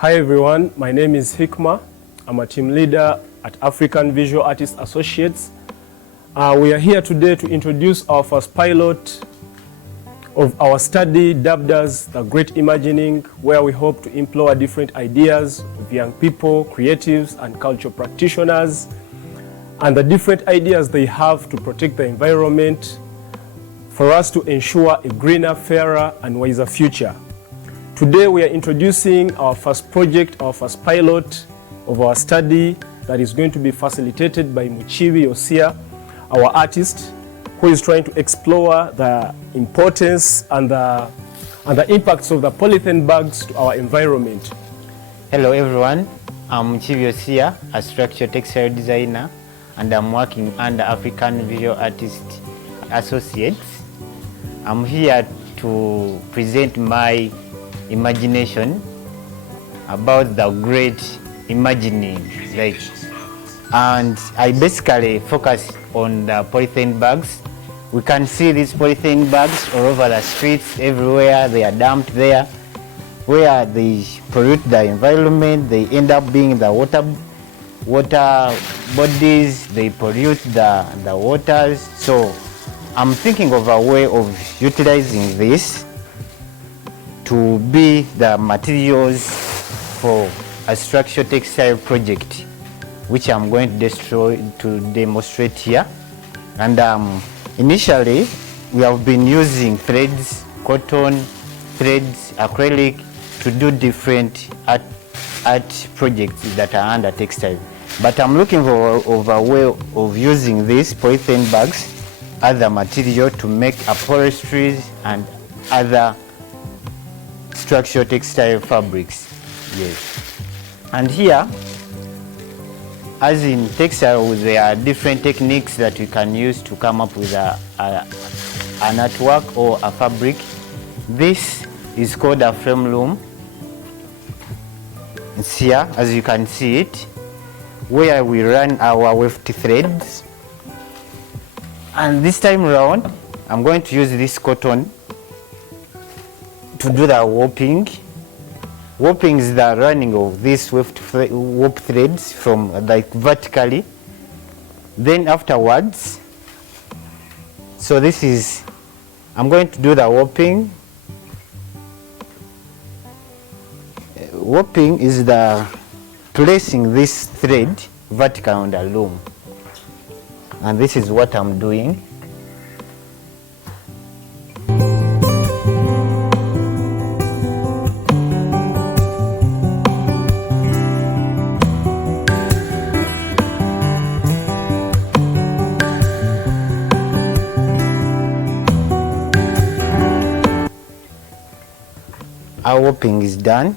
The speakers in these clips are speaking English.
Hi everyone, my name is Hikma. I'm a team leader at African Visual Artists Associates. We are here today to introduce our first pilot of our study dubbed as The Great Imagining, where we hope to employ different ideas of young people, creatives and cultural practitioners, and the different ideas they have to protect the environment for us to ensure a greener, fairer and wiser future. Today we are introducing our first project, our first pilot of our study that is going to be facilitated by Muchibi Osia, our artist, who is trying to explore the importance and the impacts of the polythene bags to our environment. Hello everyone, I'm Muchibi Osia, a structural textile designer, and I'm working under African Visual Artists Associates. I'm here to present my imagination about the great imagining, and I basically focus on the polythene bags. We can see these polythene bags all over the streets, everywhere. They are dumped there, where they pollute the environment. They end up being the water bodies. They pollute the waters. So I'm thinking of a way of utilizing this to be the materials for a structural textile project, which I'm going to demonstrate here. And initially, we have been using threads, cotton, threads, acrylic to do different art projects that are under textile. But I'm looking for a way of using these polythene bags as a material to make upholsteries and other structural textile fabrics. Yes. And here, as in textile, there are different techniques that we can use to come up with an artwork or a fabric. This is called a frame loom. It's here, as you can see it, where we run our weft threads. And this time around, I'm going to use this cotton to do the warping. Warping is the running of these warp threads from vertically. Then afterwards, so this is, I'm going to do the warping. Warping is the placing this thread vertical on the loom. And this is what I'm doing. Our warping is done.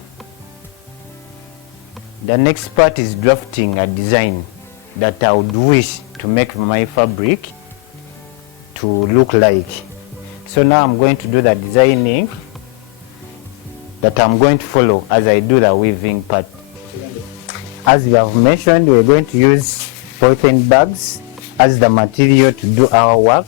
The next part is drafting a design that I would wish to make my fabric to look like. So now I'm going to do the designing that I'm going to follow as I do the weaving part. As we have mentioned, we're going to use polythene bags as the material to do our work.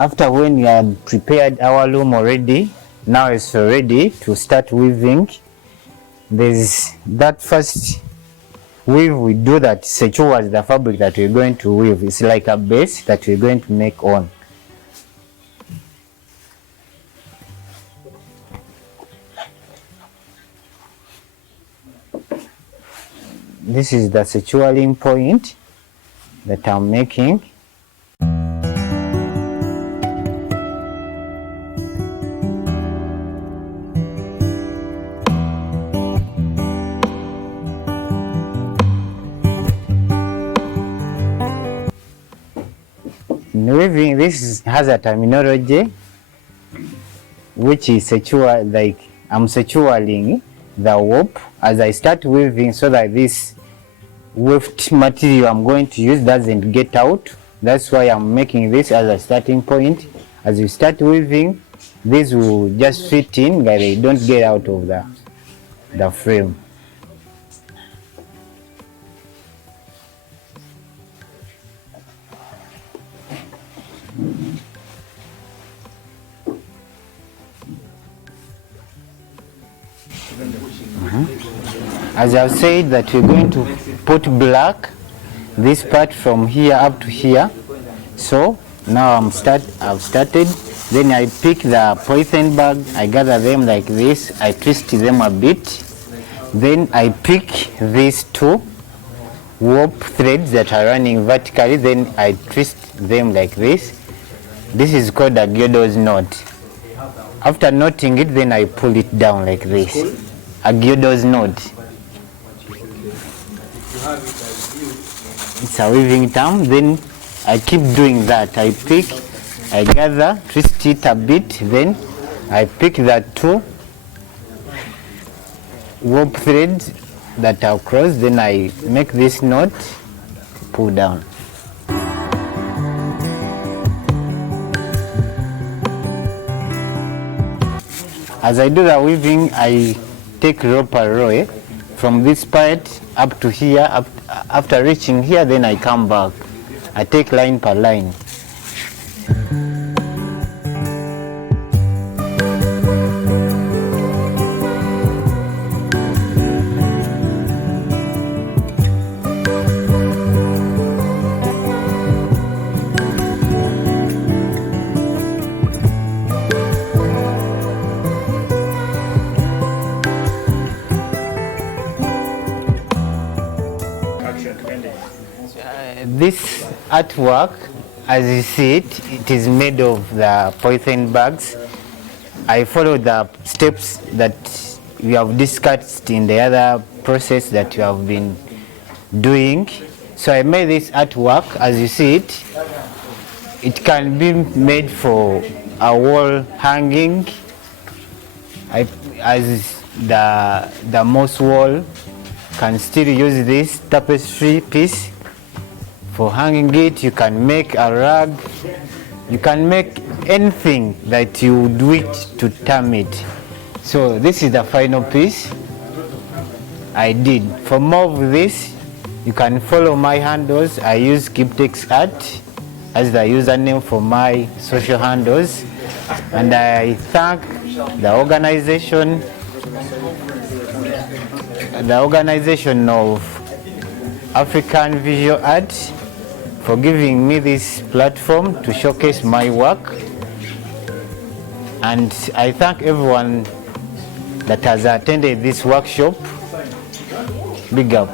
After when we had prepared our loom already, now it's ready to start weaving. There's that first weave, we do that secures the fabric that we're going to weave. It's like a base that we're going to make on. This is the securing point that I'm making. In weaving, this has a terminology which is secure, like I'm securing the warp as I start weaving so that this weft material I'm going to use doesn't get out. That's why I'm making this as a starting point. As you start weaving, this will just fit in, like they don't get out of the frame. As I've said that we're going to put black this part from here up to here. So now I've started. Then I pick the polythene bag, I gather them like this, I twist them a bit. Then I pick these two warp threads that are running vertically, then I twist them like this. This is called a Gyodo's knot. After knotting it, then I pull it down like this. A Gyodo's knot. It's a weaving term. Then I keep doing that. I pick, I gather, twist it a bit, then I pick the two warp threads that are crossed, then I make this knot, pull down. As I do the weaving, I take row per row, from this part up to here. After reaching here, then I come back. I take line per line. This artwork, as you see it, it is made of the polythene bags. I follow the steps that we have discussed in the other process that you have been doing. So I made this artwork. As you see it, it can be made for a wall hanging, as the moss wall can still use this tapestry piece for hanging it. You can make a rug, you can make anything that you would wish to term it. So this is the final piece I did. For more of this, you can follow my handles. I use Keeptex Art as the username for my social handles, and I thank the organization of African Visual Art for giving me this platform to showcase my work. And I thank everyone that has attended this workshop. Big up.